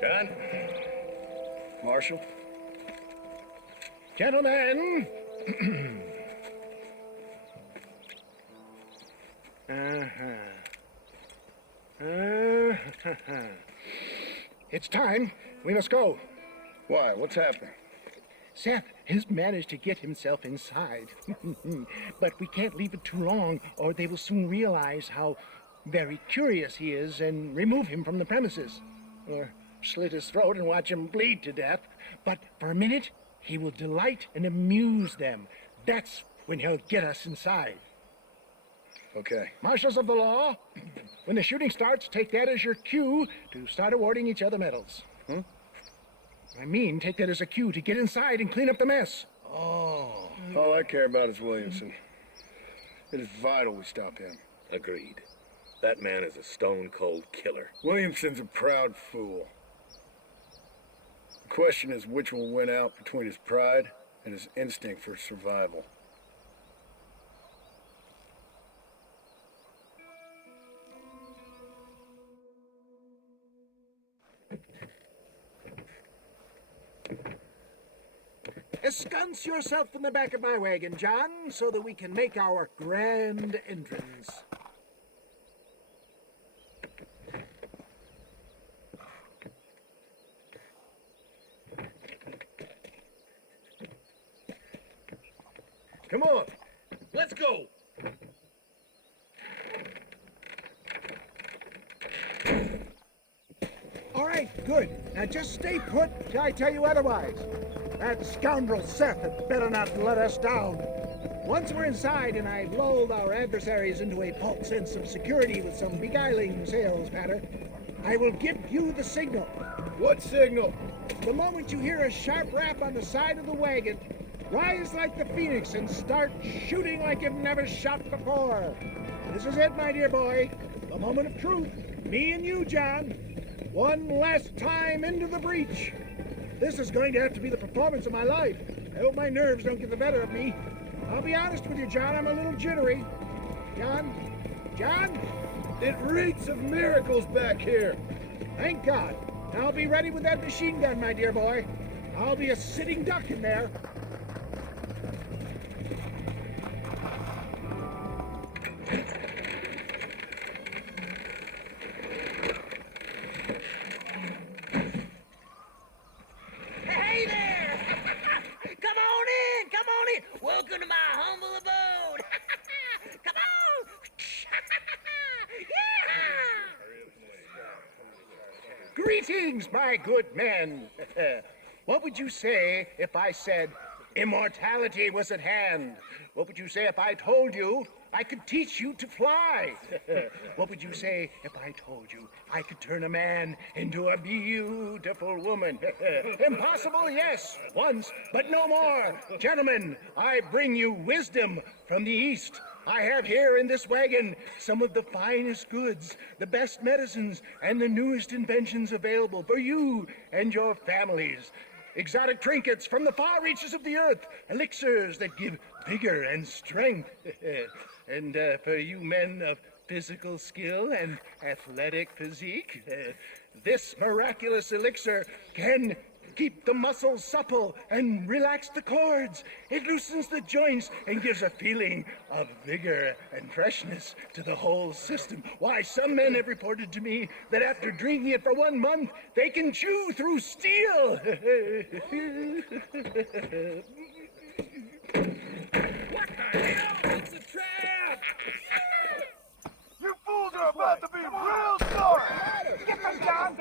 John? Marshal? Gentlemen! It's time. We must go. Why? What's happening? Seth has managed to get himself inside. But we can't leave it too long, or they will soon realize how very curious he is and remove him from the premises. Or slit his throat and watch him bleed to death. But for a minute, he will delight and amuse them. That's when he'll get us inside. Okay. Marshals of the law, when the shooting starts, take that as your cue to start awarding each other medals. I mean, take that as a cue to get inside and clean up the mess. Oh. All I care about is Williamson. It is vital we stop him. Agreed. That man is a stone-cold killer. Williamson's a proud fool. The question is which will win out between his pride and his instinct for survival. Ensconce yourself in the back of my wagon, John, so that we can make our grand entrance. Come on, let's go. All right, good. Now just stay put till I tell you otherwise. That scoundrel Seth had better not let us down. Once we're inside and I've lulled our adversaries into a false sense of security with some beguiling sales matter, I will give you the signal. What signal? The moment you hear a sharp rap on the side of the wagon, rise like the phoenix and start shooting like you've never shot before. This is it, my dear boy. The moment of truth. Me and you, John. One last time into the breach. This is going to have to be the performance of my life. I hope my nerves don't get the better of me. I'll be honest with you, John, I'm a little jittery. John? It reeks of miracles back here. Thank God. I'll be ready with that machine gun, my dear boy. I'll be a sitting duck in there. Hey there! Come on in! Welcome to my humble abode! Come on! Yeah! Greetings, my good men. What would you say if I said immortality was at hand? What would you say if I told you I could teach you to fly? What would you say if I told you I could turn a man into a beautiful woman? Impossible, yes, once, but no more. Gentlemen, I bring you wisdom from the East. I have here in this wagon some of the finest goods, the best medicines, and the newest inventions available for you and your families. Exotic trinkets from the far reaches of the earth, elixirs that give vigor and strength. And for you men of physical skill and athletic physique, this miraculous elixir can keep the muscles supple and relax the cords. It loosens the joints and gives a feeling of vigor and freshness to the whole system. Why, some men have reported to me that after drinking it for 1 month, they can chew through steel. What the hell? It's a trap! You fools are about to be real sorry! Get them, John!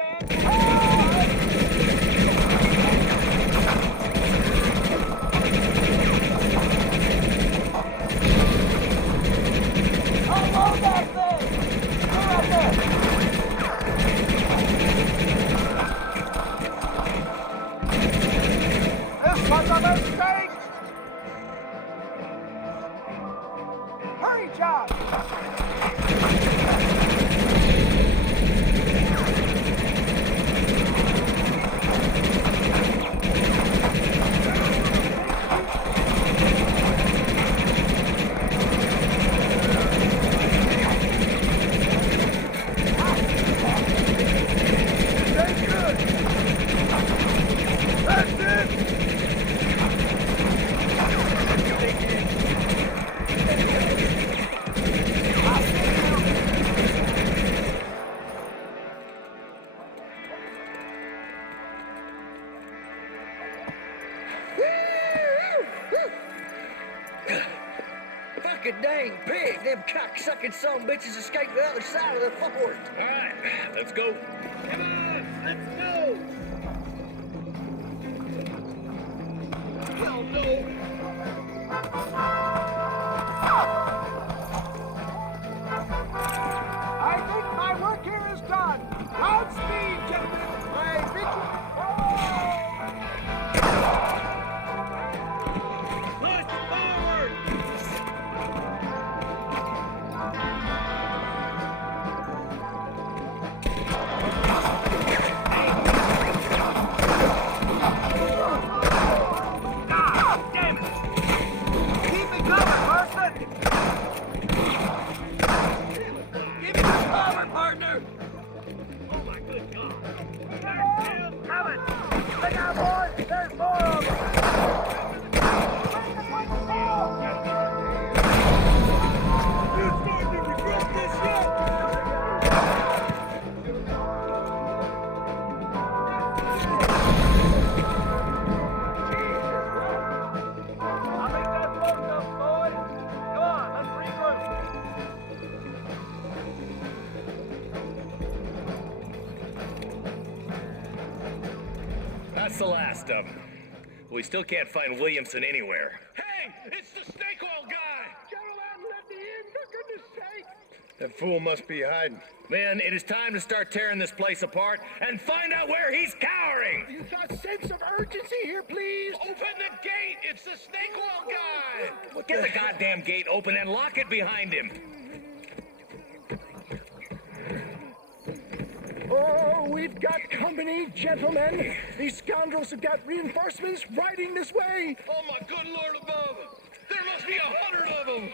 Unload that thing! Come up there! This was a mistake! Hurry, John! a dang pig. Them cock-sucking son bitches escaped the other side of the fort. All right, let's go. Come on, let's go. Hell no. I think my work here is done. Godspeed, gentlemen. My victory. Push forward. Damn it! Keep me covered, Marston! Give me some cover, partner. Oh my good God. Coming! Look out, boys! There's more of them! You're starting to regret this yet? I think that's close enough, boys. Go on, let's regroup. That's the last of them. We still can't find Williamson anywhere. Hey, it's the snake oil guy. Gentlemen, let me in, for goodness sake. That fool must be hiding. Men, it is time to start tearing this place apart and find out where he's cowering. You got a sense of urgency here, please? Open the gate. It's the snake oil guy. Get the goddamn gate open and lock it behind him. Oh, we've got company, gentlemen. These scoundrels have got reinforcements riding this way. Oh my good Lord above! There must be 100 of them!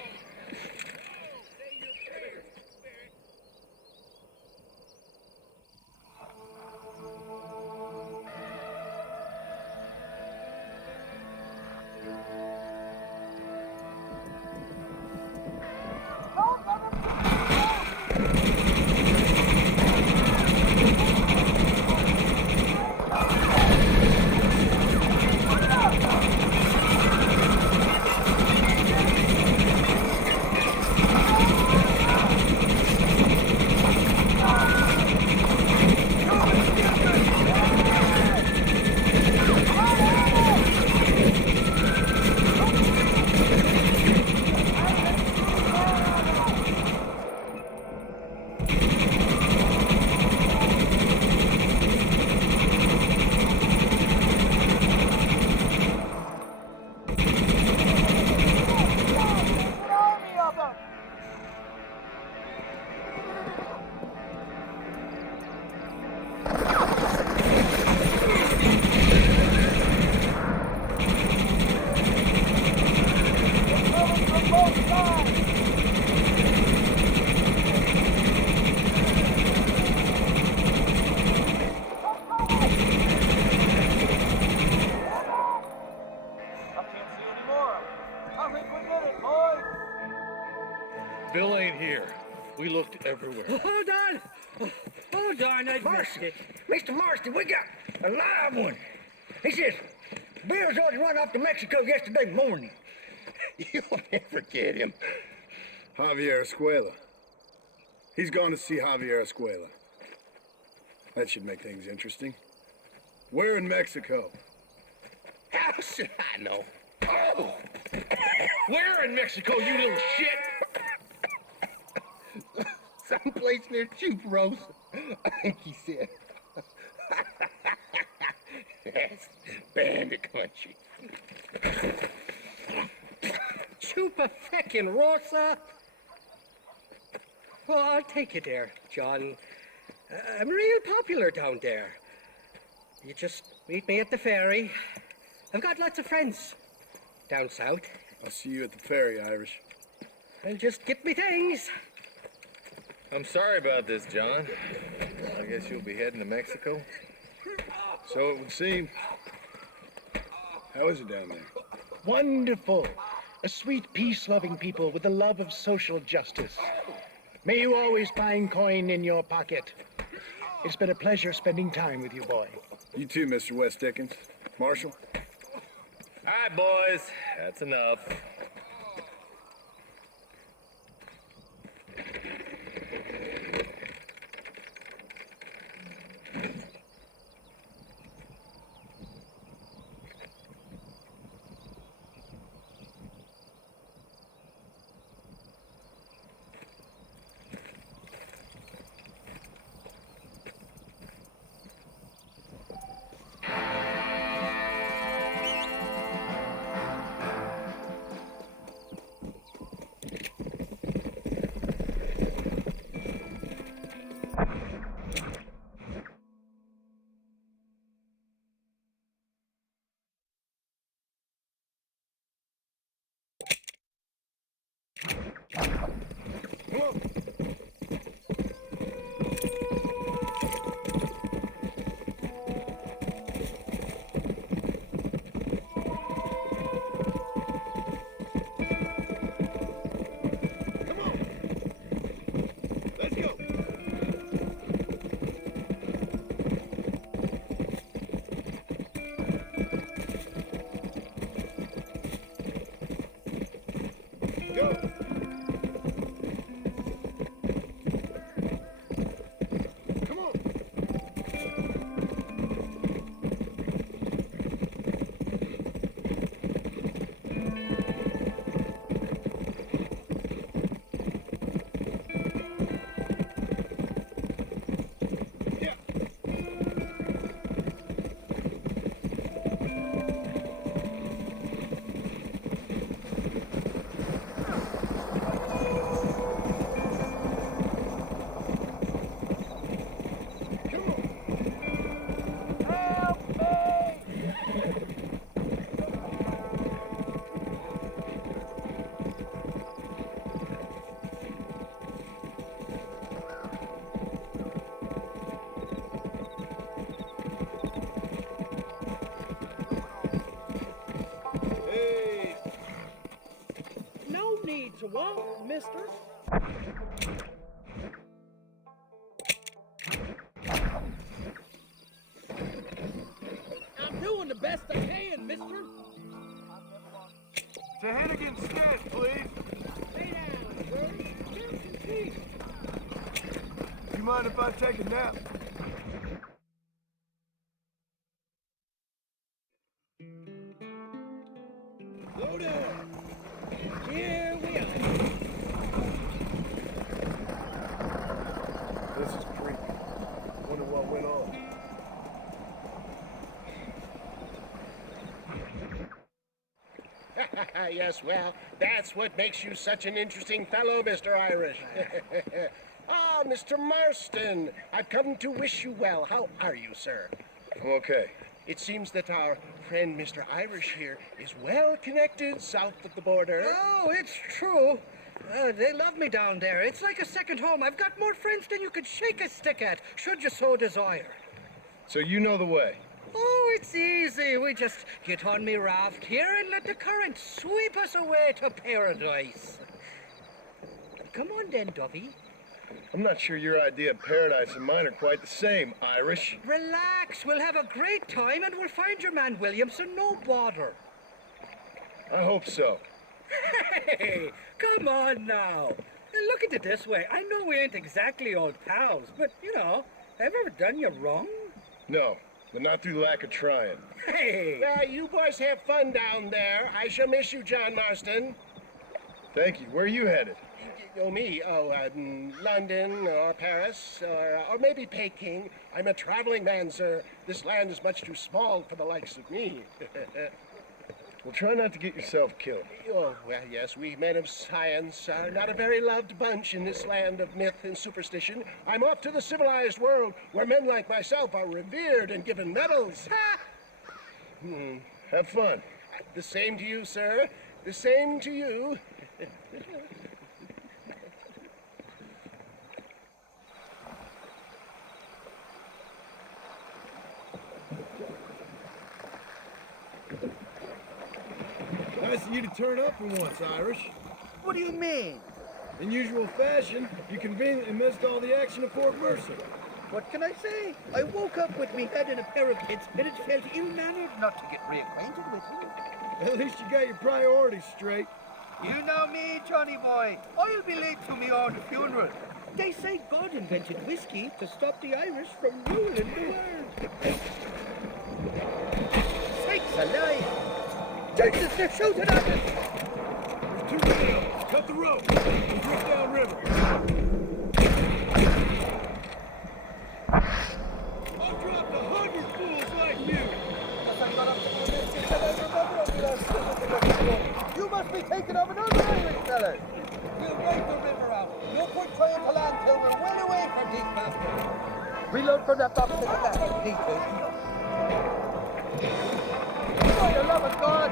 Bill ain't here. We looked everywhere. Hold on. Hold on, I missed it. Mr. Marston, we got a live one. He says, Bill's already run off to Mexico yesterday morning. You'll never get him. Javier Escuela. He's gone to see Javier Escuela. That should make things interesting. Where in Mexico? How should I know? Oh! Where in Mexico, you little shit? Someplace near Chuparosa, I think he said. That's bandit country. Chupa feckin' Rosa. Well, I'll take you there, John. I'm real popular down there. You just meet me at the ferry. I've got lots of friends down south. I'll see you at the ferry, Irish. I'll just get me things. I'm sorry about this, John. I guess you'll be heading to Mexico. So it would seem. How is it down there? Wonderful. A sweet, peace-loving people with the love of social justice. May you always find coin in your pocket. It's been a pleasure spending time with you, boy. You too, Mr. West Dickens. Marshal? All right, boys. That's enough. Come on. Come on. Let's go. Go. Come on. Yeah. Come on. Hey. No need to walk, mister. I'm doing the best I can, mister. To Hennigan's stead, please. Lay down, sir. Here's some tea. You mind if I take a nap? Load up. Here we are. This is creepy. Wonder what went on. Yes, well, that's what makes you such an interesting fellow, Mr. Irish. Ah, Mr. Marston, I've come to wish you well. How are you, sir? I'm okay. It seems that our friend Mr. Irish here is well connected south of the border. Oh, it's true. They love me down there. It's like a second home. I've got more friends than you could shake a stick at, should you so desire. So you know the way. Oh, it's easy. We just get on me raft here and let the current sweep us away to paradise. Come on then, Dovey. I'm not sure your idea of paradise and mine are quite the same, Irish. Relax. We'll have a great time and we'll find your man Williamson, no bother. I hope so. Hey, come on now. Look at it this way. I know we ain't exactly old pals, but, you know, have I ever done you wrong? No, but not through lack of trying. Hey! Well, you boys have fun down there. I shall miss you, John Marston. Thank you. Where are you headed? Oh, me? Oh, London or Paris or maybe Peking. I'm a traveling man, sir. This land is much too small for the likes of me. Well, try not to get yourself killed. Oh, well, yes, we men of science are not a very loved bunch in this land of myth and superstition. I'm off to the civilized world where men like myself are revered and given medals. Have fun. The same to you, sir. The same to you. Nice of you to turn up for once, Irish. What do you mean? In usual fashion, you conveniently missed all the action at Fort Mercer. What can I say? I woke up with me head in a pair of kids, and it felt ill-mannered not to get reacquainted with you. At least you got your priorities straight. You know me, Johnny boy. I'll be late to me own funeral. They say God invented whiskey to stop the Irish from ruling the world. Sakes alive! Jesus, they're shooting at us! There's too many of them. Cut the rope. We'll drift downriver. I've dropped 100 fools like you. You must be thinking of another Irish fella. We'll break the river out. No point trying to land till we're well away from these bastards. Reload from that box in the back. Need to. For the love of God!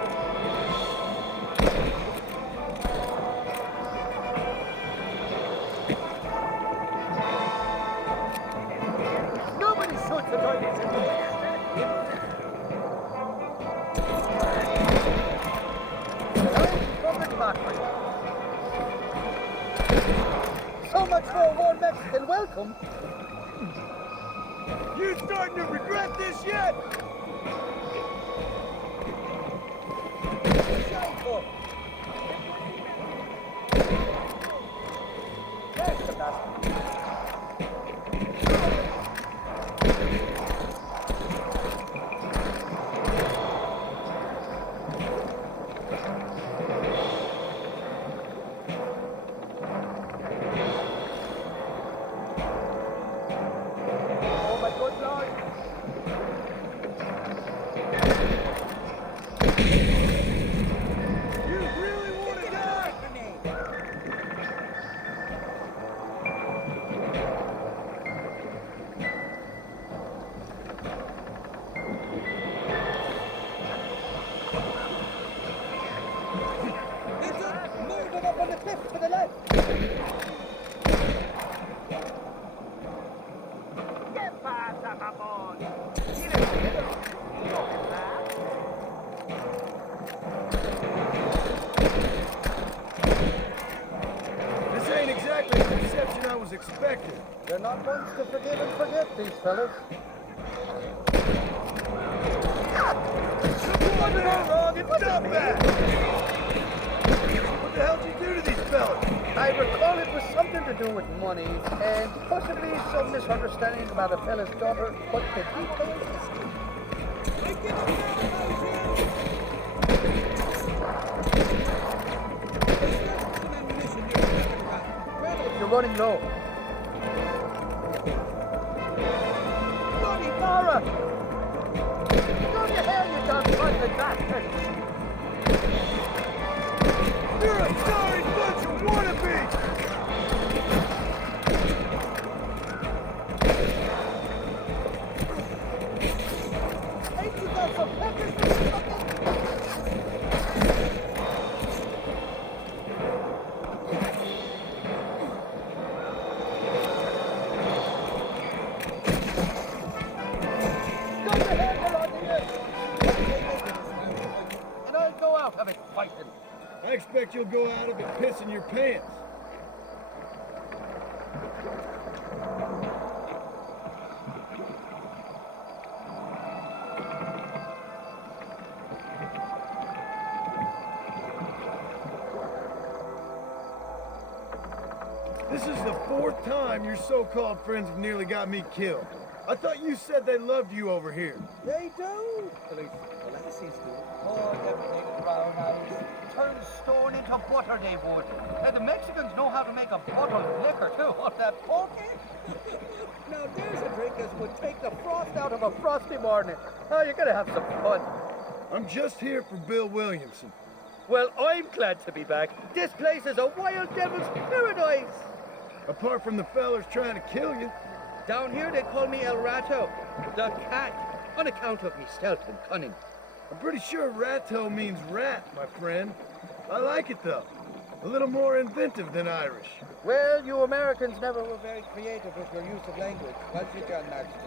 welcome. You starting to regret this yet? Shut There's the bastard. Oh my good Lord. You really want to die? It's up, moving up on the cliff to the left. ¿Qué pasa, mamón? This ain't exactly the reception I was expecting. They're not ones to forgive and forget, these fellas. What did I wrong? It's not bad. What the hell did you do to these fellas? I recall it was something to do with money and possibly some misunderstanding about a fella's daughter, but the details you're running low. Bloody Mara! Go to hell, you done-fucking bastard! You're a sorry bunch of wannabes! Ain't you got some peppers for this fucking... Go to hell, you're on here! And I'll go out of it fighting. I expect you'll go out of it pissing your pants. This is the fourth time your so-called friends have nearly got me killed. I thought you said they loved you over here. They do. At least the lassies do. Oh, everything around eyes. Turn stone into butter, they would. The Mexicans know how to make a bottled liquor, too. On that porky. Now, there's a drink that would take the frost out of a frosty morning. Oh, you're going to have some fun. I'm just here for Bill Williamson. Well, I'm glad to be back. This place is a wild devil's paradise. Apart from the fellers trying to kill you. Down here, they call me El Rato, the cat, on account of me stealth and cunning. I'm pretty sure Rato means rat, my friend. I like it, though. A little more inventive than Irish. Well, you Americans never were very creative with your use of language, was you, John Marston?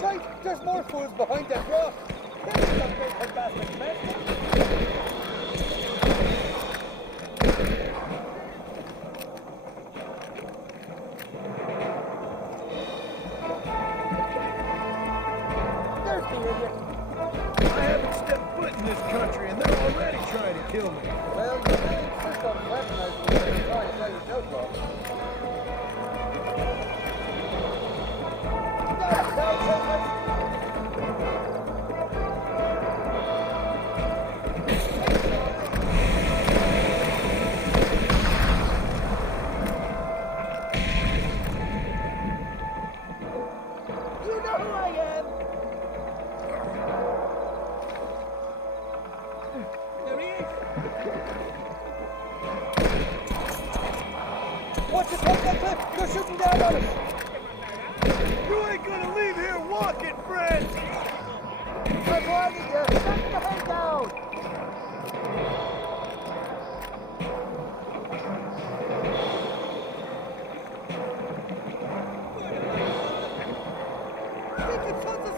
Sight, there's more fools behind that rock. There's some great bastard Marston. There's the idiot. I haven't stepped foot in this country, and they're already trying to kill me. Well, you may insist on weaponizing me every time I tell you joke, Bob. You know who I am. There he is. Watch it, watch that cliff. They're shooting down on us. You ain't gonna leave here walking, friend! I'm warning you. Shut the hell down. Think it's sons of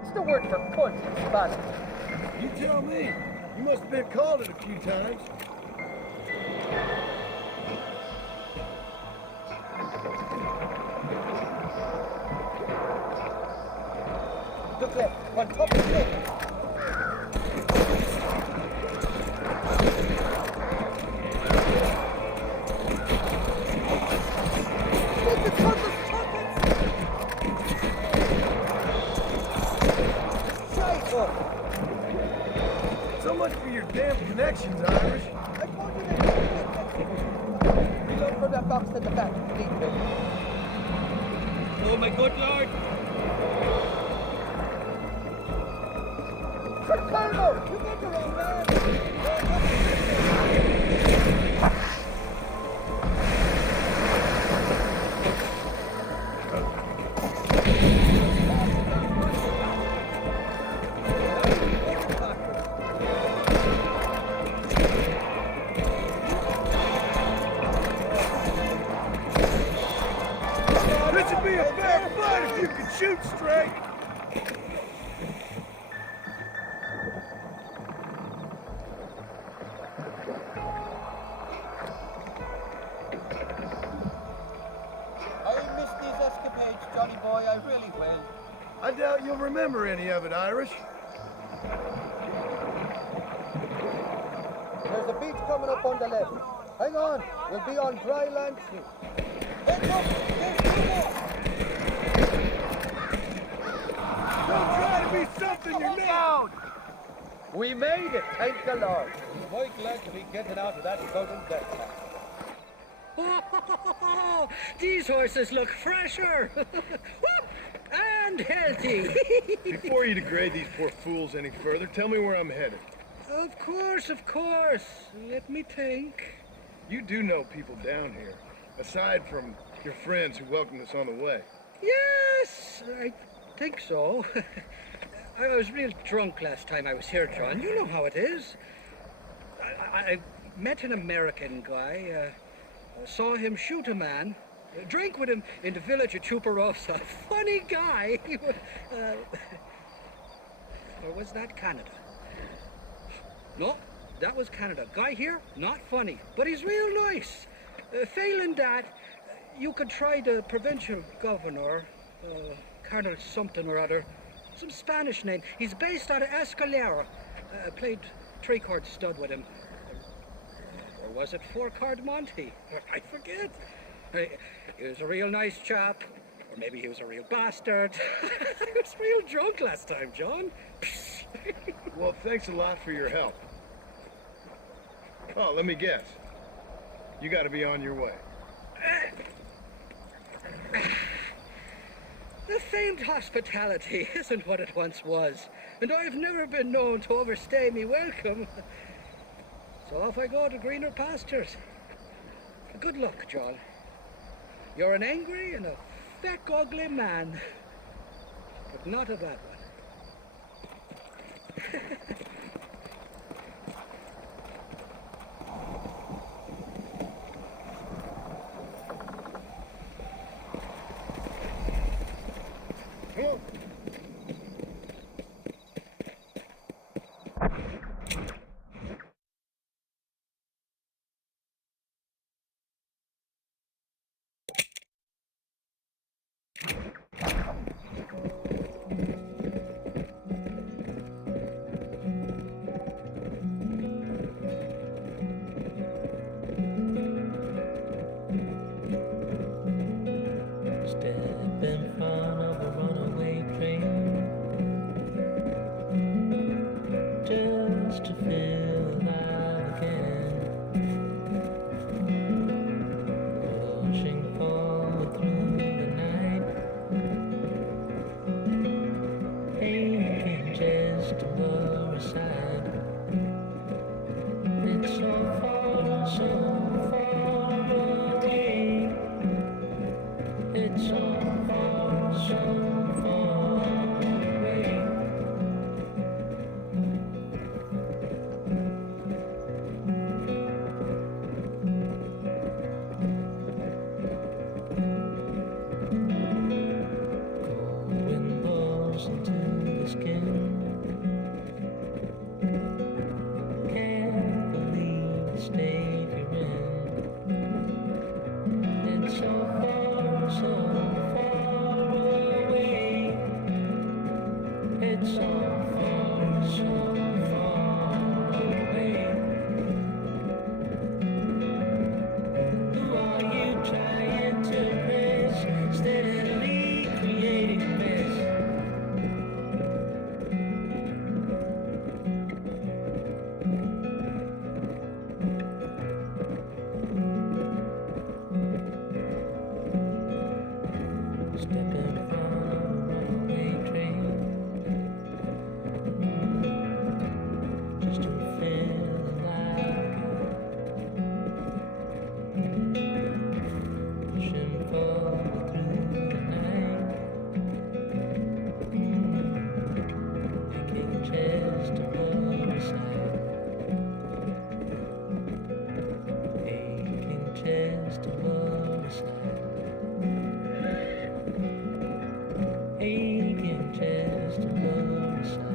What's the word for cunt in Spanish? You tell me. You must have been called it a few times. Look there, on top of the hill. Look, the turtle's chocolate! Shite up! So much for your damn connections, Irish. I told you that. Reload from that box at the back, please. Oh, my good lord. Colonel, you get the wrong man. This would be a fair fight if you could shoot straight. I miss these escapades, Johnny boy, I really will. I doubt you'll remember any of it, Irish. There's a beach coming up on the left. Hang on, we'll be on dry land soon. Heads up, there's two more. Don't try to be something you're not. We made it, thank the Lord. We're quite glad to be getting out of that sudden death trap. These horses look fresher and healthy. Before you degrade these poor fools any further, tell me where I'm headed. Of course, of course. Let me think. You do know people down here, aside from your friends who welcomed us on the way. Yes, I think so. I was real drunk last time I was here, John. You know how it is. I met an American guy, saw him shoot a man, drank with him in the village of Chuparosa. Funny guy. Or was that Canada? No, that was Canada. Guy here, not funny, but he's real nice. Failing that, you could try the provincial governor, Colonel something or other, some Spanish name. He's based out of Escalera. Played three-chord stud with him. Or was it four-chord Monty? I forget. He was a real nice chap. Or maybe he was a real bastard. I was real drunk last time, John. Well, thanks a lot for your help. Oh, let me guess. You gotta be on your way. The famed hospitality isn't what it once was, and I've never been known to overstay me welcome. So off I go to greener pastures. Good luck, John. You're an angry and a fat, ugly man, but not a bad one. Come on. Step in front of a runaway train, just to feel alive again, pushing forward through the night, aching just to blur aside. It's so far, so far away. It's so far, so far away. Cold wind blows into the It's so far, so far away. Who are you trying to impress? Steadily creating mess. Stepping from a runaway train, just to feel alive again. Pushing forward through the night, making just above the sight, aching just above the sight. Aching just above the sight.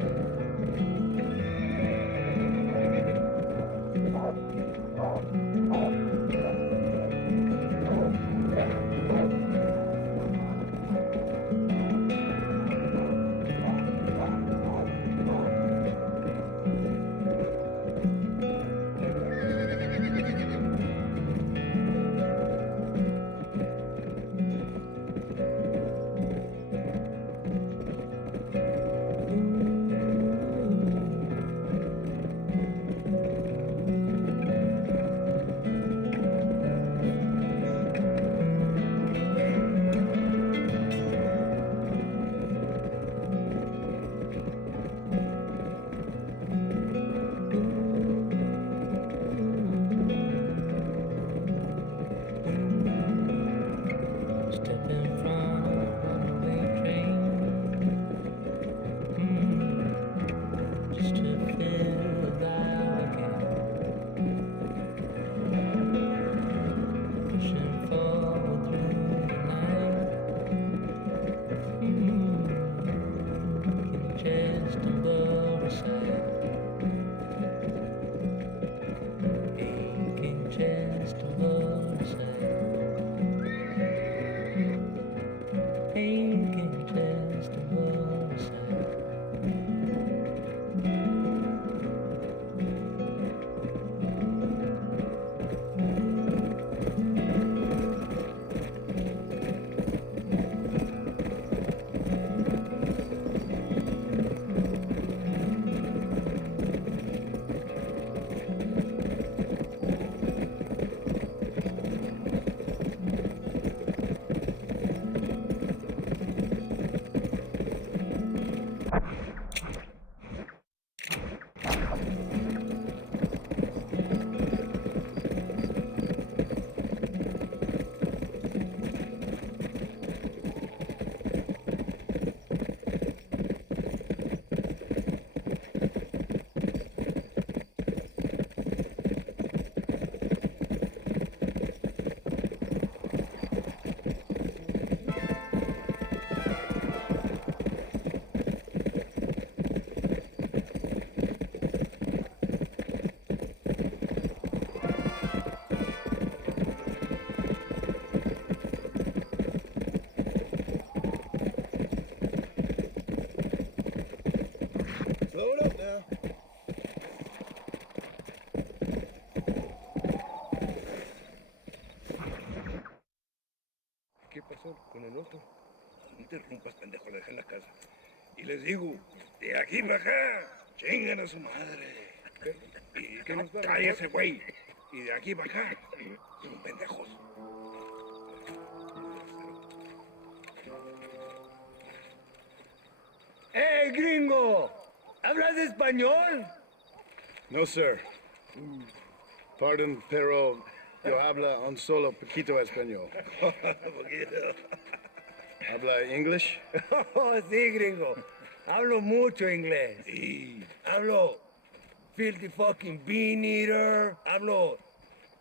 Stepping from a runaway train, just to feel alive again. Pushing forward through the night, getting just above the sight, aching just above the sight. Aching just above the sight. Slow it up now. ¿Qué pasó con el otro? No interrumpas, pendejo, le dejé en la casa. Y les digo, de aquí para acá, chingan a su madre. Y que nos cállese, güey. Y de aquí para acá, son pendejos. ¡Eh, gringo! ¿Hablas español? No, sir. Pardon, pero yo habla un solo poquito español. ¿Habla English? Oh, sí, gringo. Hablo mucho inglés. Sí. Hablo filthy fucking bean eater. Hablo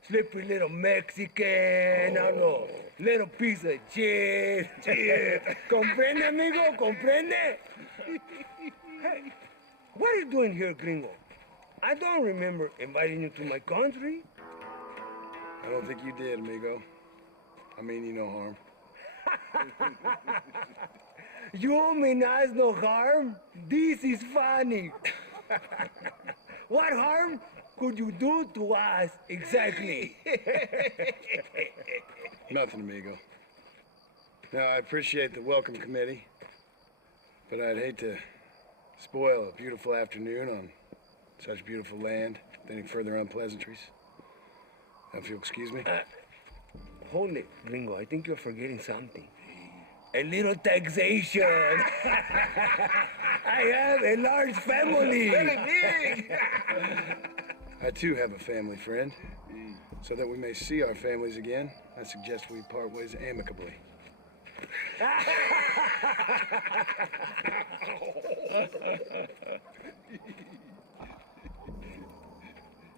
slippery little Mexican. Hablo little piece of shit. ¿Comprende, amigo? ¿Comprende? Hey, what are you doing here, gringo? I don't remember inviting you to my country. I don't think you did, amigo. I mean you no harm. You mean us no harm? This is funny. What harm could you do to us exactly? Nothing, amigo. Now, I appreciate the welcome committee, but I'd hate to spoil a beautiful afternoon on such beautiful land with any further unpleasantries. Now, if you'll excuse me. Hold it, Gringo. I think you're forgetting something. A little taxation. I have a large family. Very big. I too have a family friend. So that we may see our families again, I suggest we part ways amicably.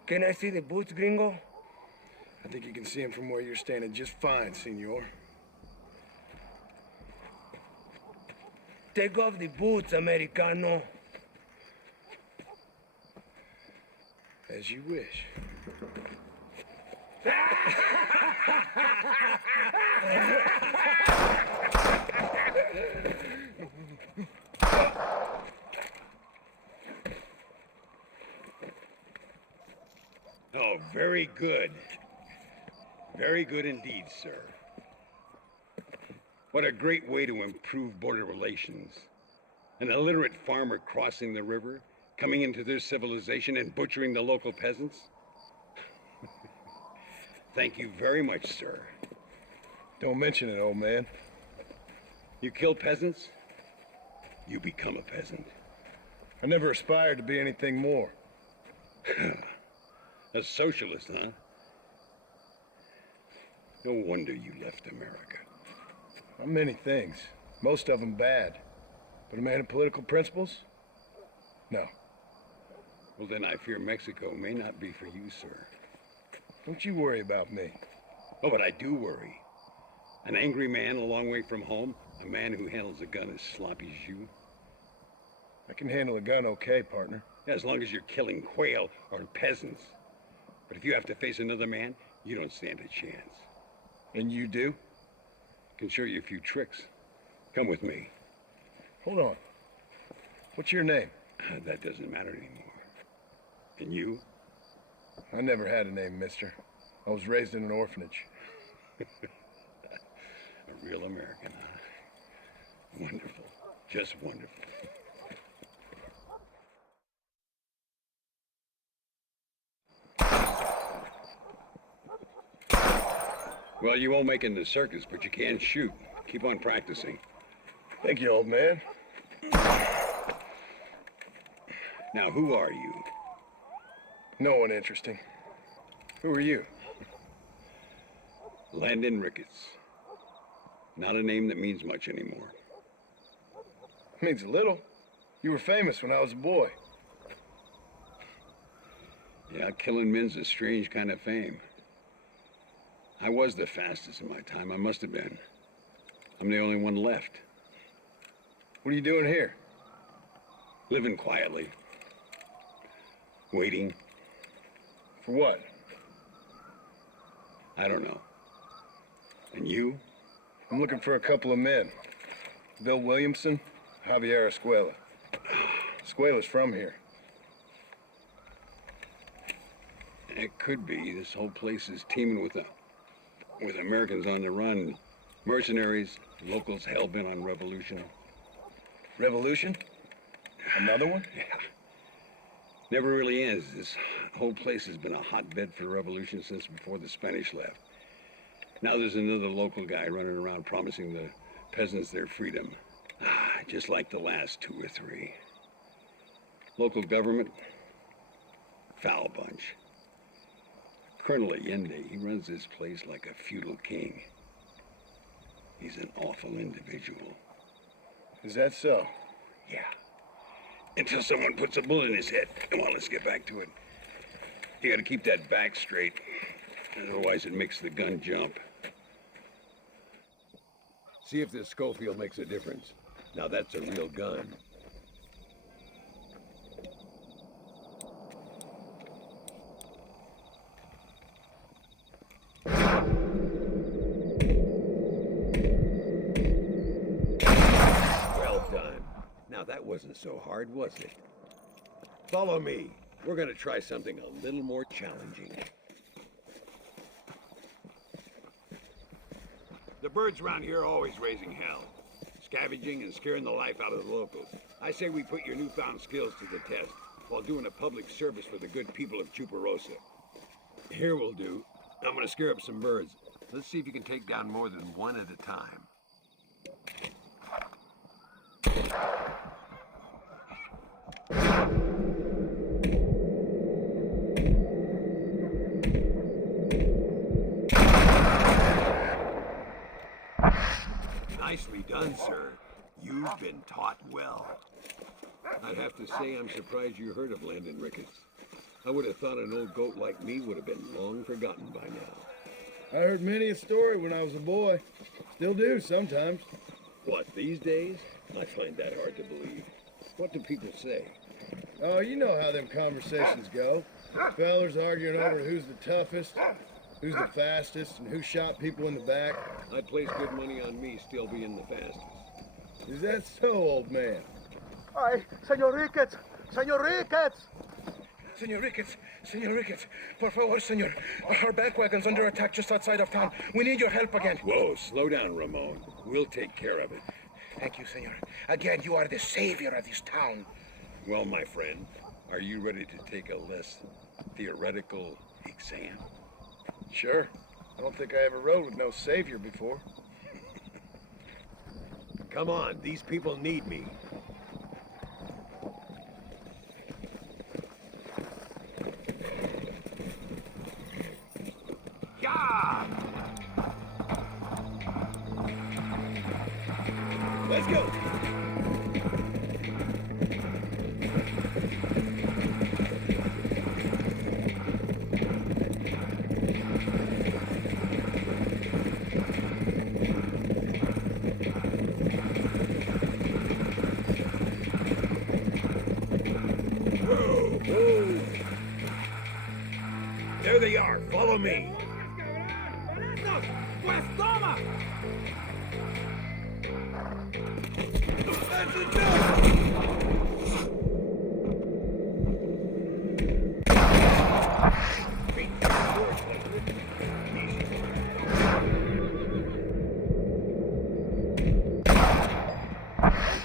Can I see the boots, Gringo? I think you can see him from where you're standing just fine, senor. Take off the boots, Americano. As you wish. Oh, very good. Very good indeed, sir. What a great way to improve border relations. An illiterate farmer crossing the river, coming into their civilization and butchering the local peasants. Thank you very much, sir. Don't mention it, old man. You kill peasants, you become a peasant. I never aspired to be anything more. A socialist, huh? No wonder you left America. I'm many things. Most of them bad. But a man of political principles? No. Well, then I fear Mexico may not be for you, sir. Don't you worry about me. Oh, but I do worry. An angry man a long way from home, a man who handles a gun as sloppy as you. I can handle a gun okay, partner. As long as you're killing quail or peasants. But if you have to face another man, you don't stand a chance. And you do? Can show you a few tricks. Come with me. Hold on. What's your name? That doesn't matter anymore. And you? I never had a name, mister. I was raised in an orphanage. A real American, huh? Wonderful. Just wonderful. Well, you won't make it in the circus, but you can shoot. Keep on practicing. Thank you, old man. Now, who are you? No one interesting. Who are you? Landon Ricketts. Not a name that means much anymore. Means a little. You were famous when I was a boy. Yeah, killing men's a strange kind of fame. I was the fastest in my time. I must have been. I'm the only one left. What are you doing here? Living quietly. Waiting. For what? I don't know. And you? I'm looking for a couple of men. Bill Williamson, Javier Escuela. Escuela's from here. It could be. This whole place is teeming with Americans on the run. Mercenaries, locals hell-bent on revolution. Revolution? Another one? Yeah. Never really ends. This whole place has been a hotbed for revolution since before the Spanish left. Now there's another local guy running around promising the peasants their freedom. Just like the last two or three. Local government, foul bunch. Colonel Allende, he runs this place like a feudal king. He's an awful individual. Is that so? Yeah. Until someone puts a bullet in his head. Come on, let's get back to it. You gotta keep that back straight. Otherwise it makes the gun jump. See if this Schofield makes a difference. Now that's a real gun. Well, wasn't so hard, was it? Follow me. We're gonna try something a little more challenging. The birds around here are always raising hell, scavenging and scaring the life out of the locals. I say we put your newfound skills to the test while doing a public service for the good people of Chuparosa. Here we'll do. I'm gonna scare up some birds. Let's see if you can take down more than one at a time. Nicely done, sir. You've been taught well. I'd have to say I'm surprised you heard of Landon Ricketts. I would have thought an old goat like me would have been long forgotten by now. I heard many a story when I was a boy. Still do sometimes. What, these days? I find that hard to believe. What do people say? Oh, you know how them conversations go. Fellers arguing over who's the toughest, who's the fastest, and who shot people in the back. I'd place good money on me still being the fastest. Is that so, old man? Ay, Señor Ricketts! Señor Ricketts! Senor Ricketts, por favor, senor. Our back wagon's under attack just outside of town. We need your help again. Whoa, slow down, Ramon. We'll take care of it. Thank you, senor. Again, you are the savior of this town. Well, my friend, are you ready to take a less theoretical exam? Sure. I don't think I ever rode with no savior before. Come on, these people need me. Let's go! Whoa, whoa. There they are, follow me.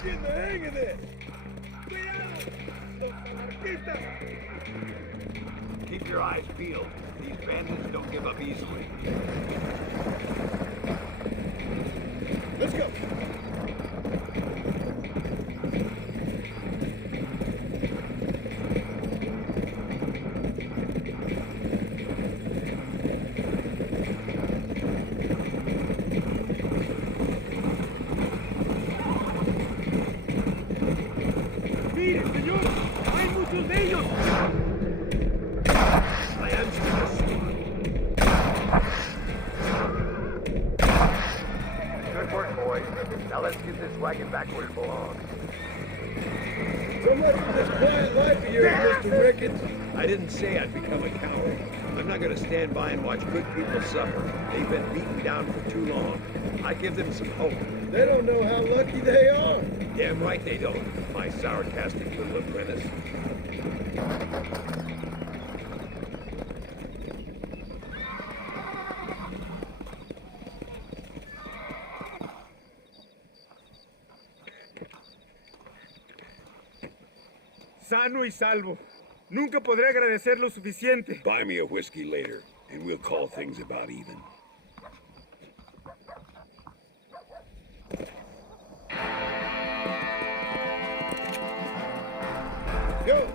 Getting the hang of this. Keep your eyes peeled. These bandits don't give up easily. Let's go. ¡Mire, señor! ¡Hay muchos de ellos! Good work, boys. Now let's get this wagon back where it belongs. So much for this quiet life of yours, Mr. Ricketts. I didn't say I'd become a coward. I'm not gonna stand by and watch good people suffer. They've been beaten down for too long. I give them some hope. They don't know how lucky they are. Damn right they don't, my sarcastic little apprentice. Sano y salvo. Nunca podré agradecer lo suficiente. Buy me a whiskey later, and we'll call things about even. Go.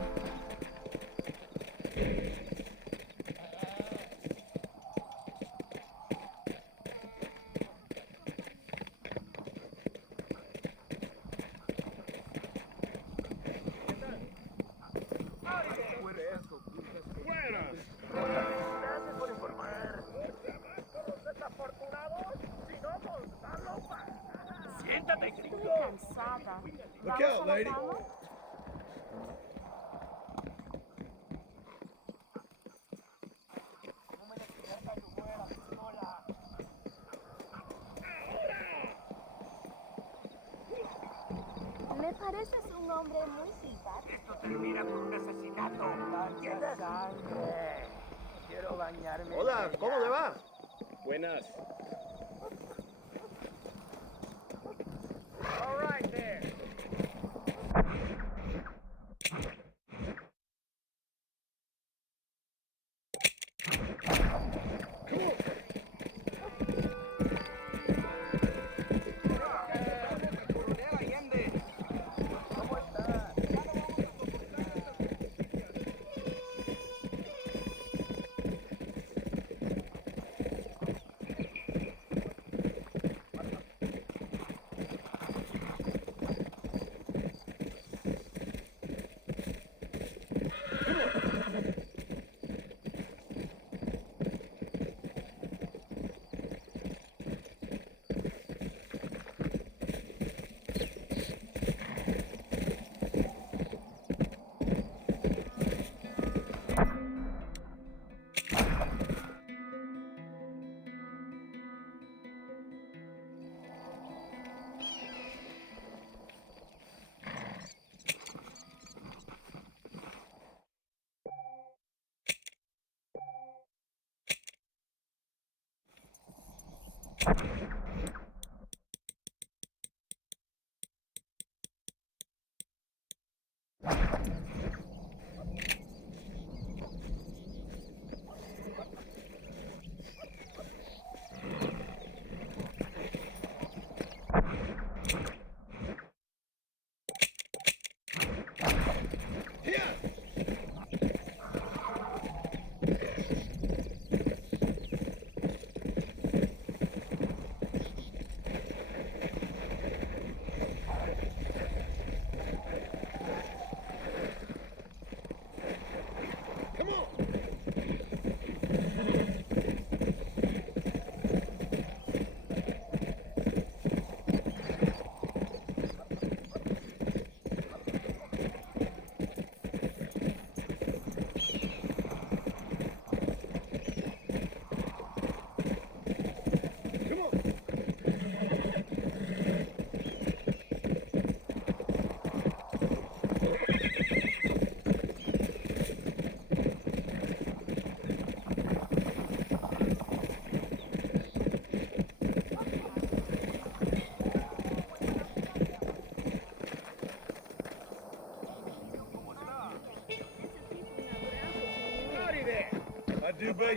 Look out, lady. Me pareces un hombre muy simpático. Esto termina con un asesinato. ¿Entiendes? Quiero bañarme. Hola, ¿cómo le va? Buenas. All right there.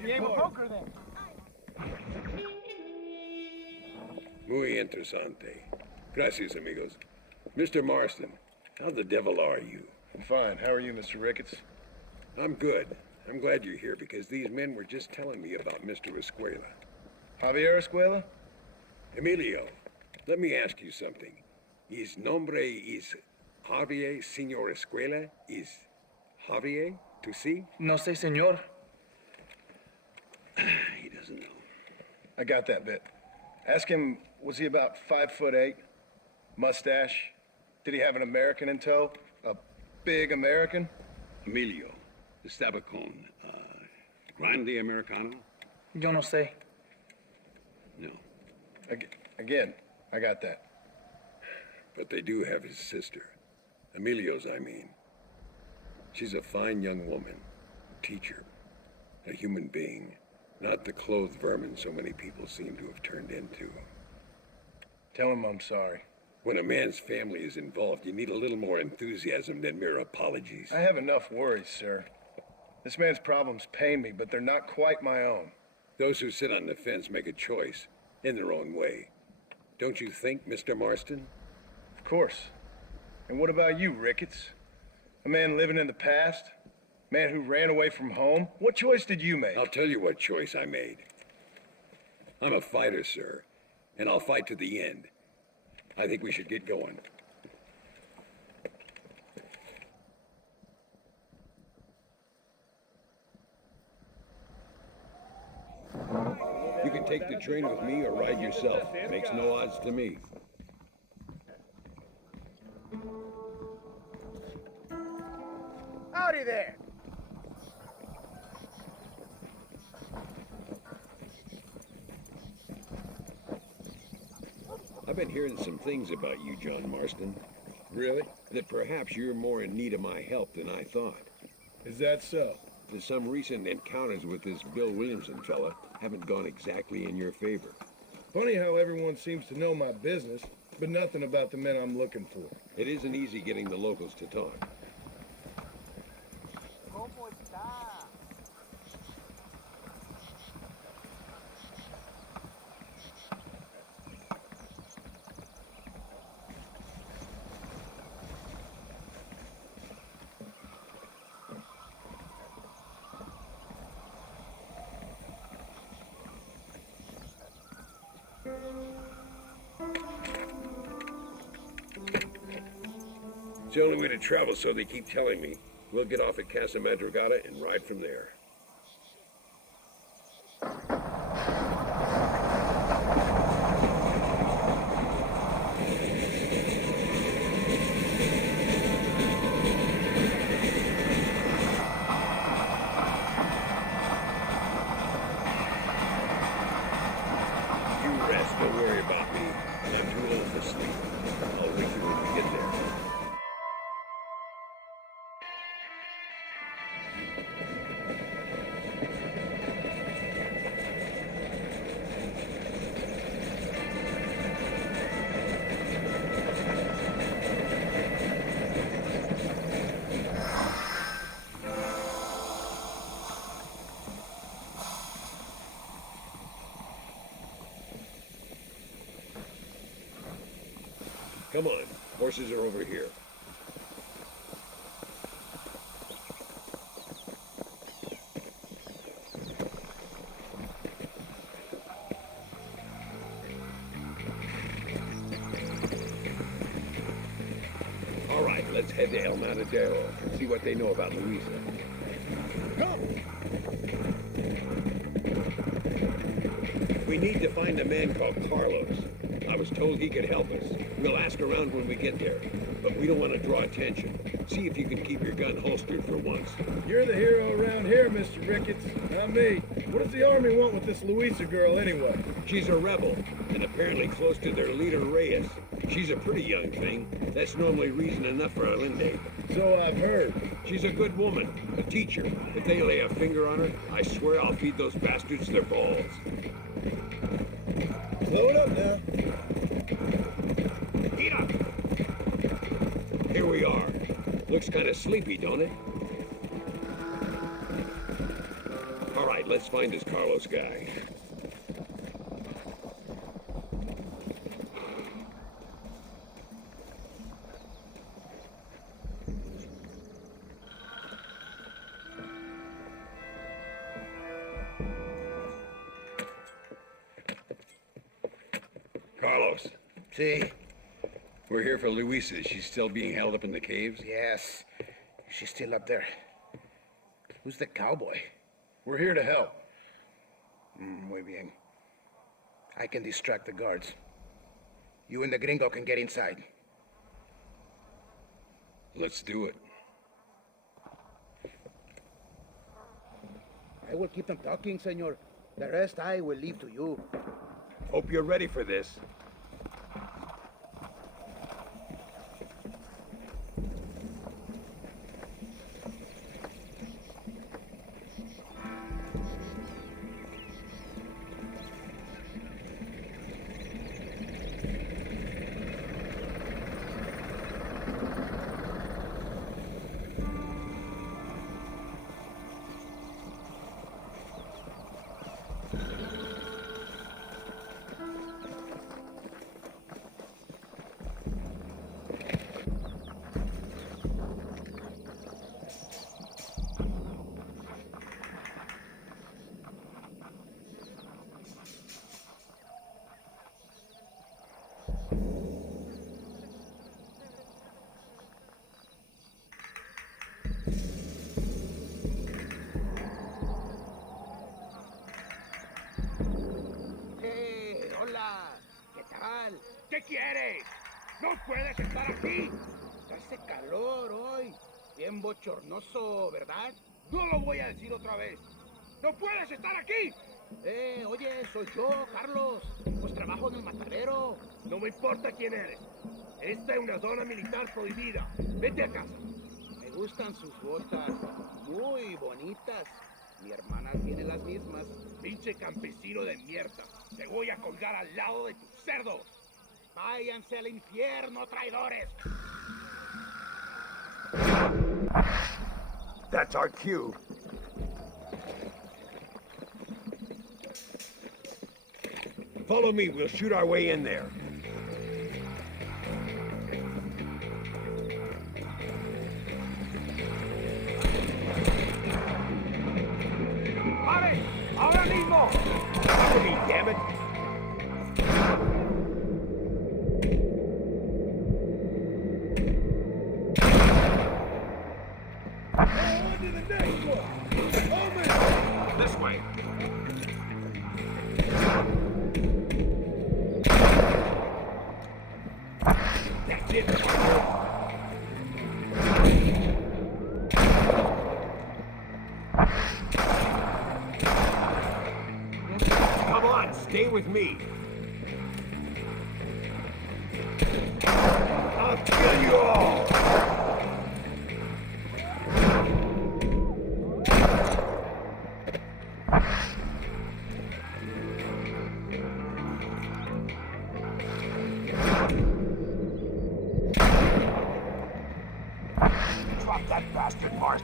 Game of poker then. Muy interesante. Gracias, amigos. Mr. Marston, how the devil are you? I'm fine. How are you, Mr. Ricketts? I'm good. I'm glad you're here because these men were just telling me about Mr. Escuela. Javier Escuela? Emilio, let me ask you something. His nombre is Javier Señor Escuela? Is Javier to see? No sé, señor. He doesn't know. I got that bit. Ask him, was he about 5'8"? Mustache? Did he have an American in tow? A big American? Emilio, estaba con, Grande Americano? Yo no sé. No. Again, I got that. But they do have his sister. Emilio's, I mean. She's a fine young woman, a teacher, a human being, not the clothed vermin so many people seem to have turned into. Tell him I'm sorry. When a man's family is involved, you need a little more enthusiasm than mere apologies. I have enough worries, sir. This man's problems pain me, but they're not quite my own. Those who sit on the fence make a choice, in their own way. Don't you think, Mr. Marston? Of course. And what about you, Ricketts? A man living in the past? Man who ran away from home? What choice did you make? I'll tell you what choice I made. I'm a fighter, sir, and I'll fight to the end. I think we should get going. You can take the train with me or ride yourself. Makes no odds to me. Howdy there. I've been hearing some things about you, John Marston. Really? That perhaps you're more in need of my help than I thought. Is that so? That some recent encounters with this Bill Williamson fella haven't gone exactly in your favor. Funny how everyone seems to know my business, but nothing about the men I'm looking for. It isn't easy getting the locals to talk. ¿Cómo está? It's the only way to travel, so they keep telling me. We'll get off at Casa Madrugada and ride from there. You rest, don't worry about me. I'm too old for sleep. I'll wake you when we get there. Come on, horses are over here. All right, let's head to El Matadero and see what they know about Luisa. We need to find a man called Carlos. I was told he could help us. We'll ask around when we get there, but we don't want to draw attention. See if you can keep your gun holstered for once. You're the hero around here, Mr. Ricketts, not me. What does the army want with this Luisa girl anyway? She's a rebel, and apparently close to their leader, Reyes. She's a pretty young thing. That's normally reason enough for Alinde. So I've heard. She's a good woman, a teacher. If they lay a finger on her, I swear I'll feed those bastards their balls. Slow it up now. Eat up! Here we are. Looks kind of sleepy, don't it? All right, let's find this Carlos guy. Carlos. See? We're here for Luisa. She's still being held up in the caves? Yes. She's still up there. Who's the cowboy? We're here to help. Muy bien. I can distract the guards. You and the gringo can get inside. Let's do it. I will keep them talking, senor. The rest I will leave to you. Hope you're ready for this. ¿Qué quieres? ¡No puedes estar aquí! Hace calor hoy. Bien bochornoso, ¿verdad? No lo voy a decir otra vez. ¡No puedes estar aquí! Oye, soy yo, Carlos. Pues trabajo en el matadero. No me importa quién eres. Esta es una zona militar prohibida. Vete a casa. Me gustan sus botas. Muy bonitas. Mi hermana tiene las mismas. Pinche campesino de mierda. Te voy a colgar al lado de tus cerdos. Váyanse al infierno, traidores. That's our cue. Follow me, we'll shoot our way in there. ¡Pare! ¡Ahora mismo! Follow me, damn it! This way. That's it. Come on, stay with me. I'll kill you all. Drop that bastard, Mark.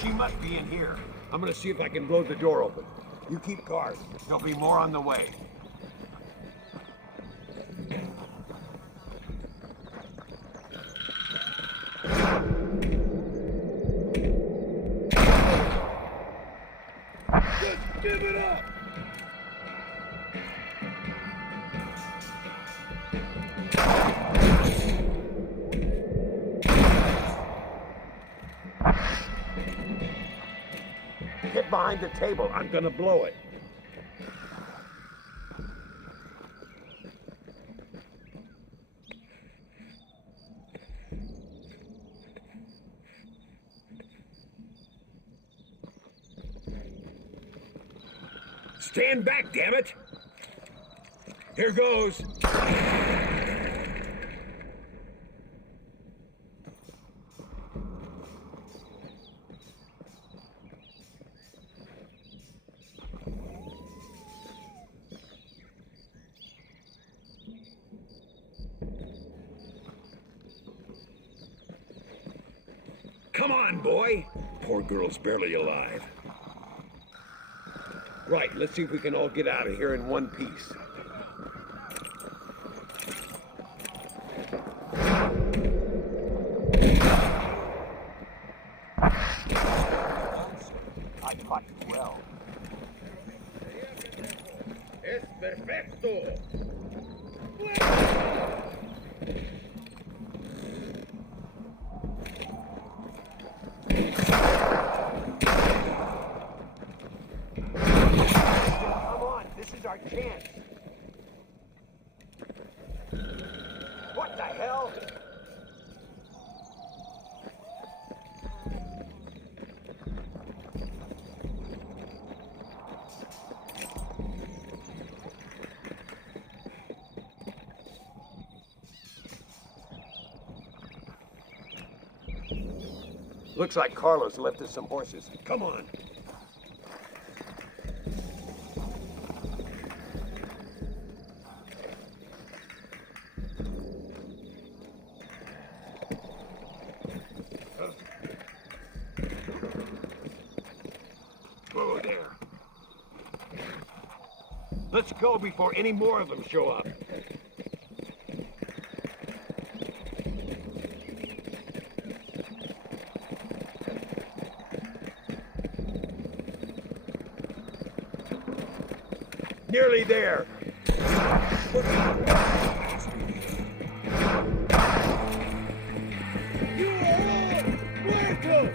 She must be in here. I'm gonna see if I can blow the door open. You keep guard. There'll be more on the way. Just give it up! Get behind the table. I'm gonna blow it. Stand back, damn it! Here goes. Come on, boy. Poor girl's barely alive. Right, let's see if we can all get out of here in one piece. I caught you well. Es perfecto. Come on, this is our chance. What the hell? Looks like Carlos left us some horses. Come on. Whoa there. Let's go before any more of them show up. Nearly there. You are welcome!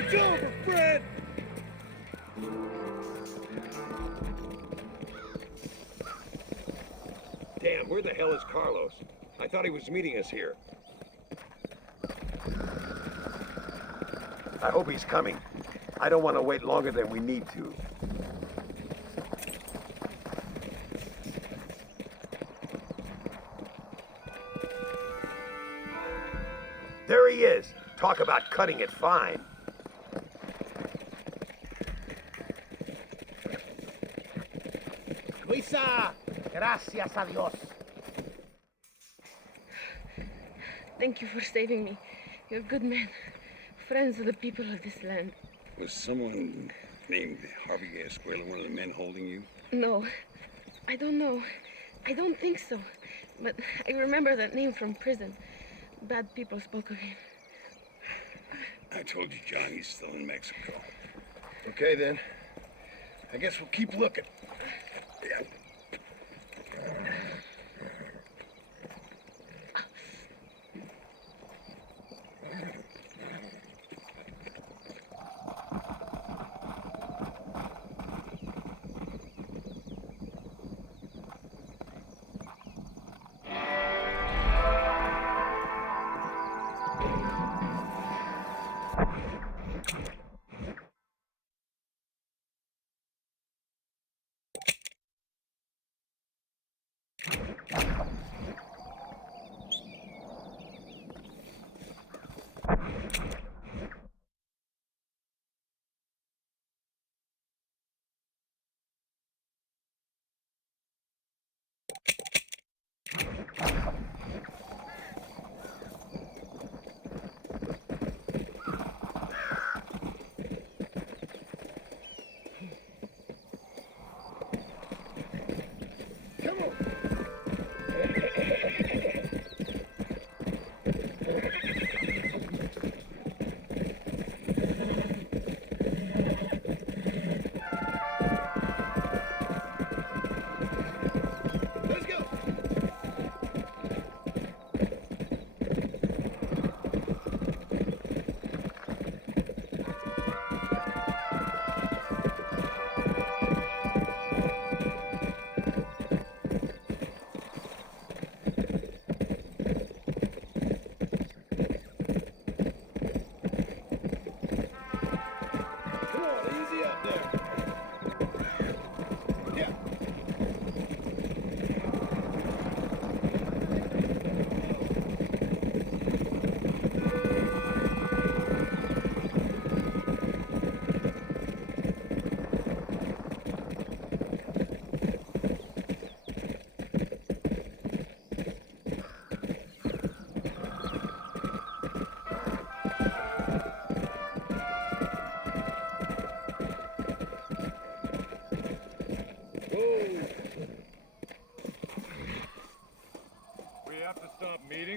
It's over, Fred! Damn, where the hell is Carlos? I thought he was meeting us here. I hope he's coming. I don't want to wait longer than we need to. There he is. Talk about cutting it fine. Luisa, gracias a Dios. Thank you for saving me. You're good men. Friends of the people of this land. Was someone named Javier Escuela one of the men holding you? No, I don't know. I don't think so. But I remember that name from prison. Bad people spoke of him. I told you, John, he's still in Mexico. Okay, then. I guess we'll keep looking. Yeah.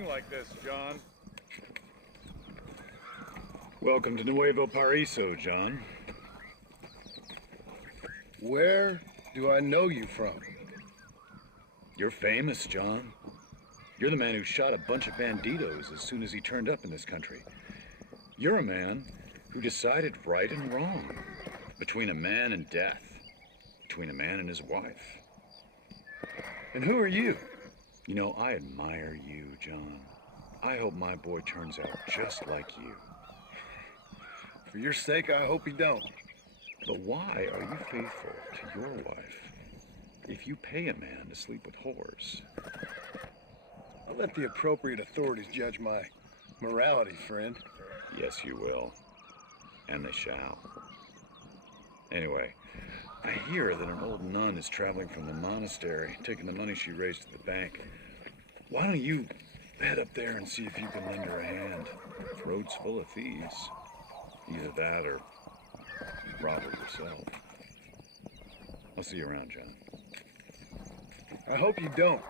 Like this, John. Welcome to Nuevo Paraiso, John. Where do I know you from? You're famous, John. You're the man who shot a bunch of banditos as soon as he turned up in this country. You're a man who decided right and wrong, between a man and death, between a man and his wife. And who are you? You know, I admire you, John. I hope my boy turns out just like you. For your sake, I hope he don't. But why are you faithful to your wife if you pay a man to sleep with whores? I'll let the appropriate authorities judge my morality, friend. Yes, you will. And they shall. Anyway, I hear that an old nun is traveling from the monastery, taking the money she raised to the bank. Why don't you head up there and see if you can lend her a hand? The road's full of thieves. Either that or rob her yourself. I'll see you around, John. I hope you don't.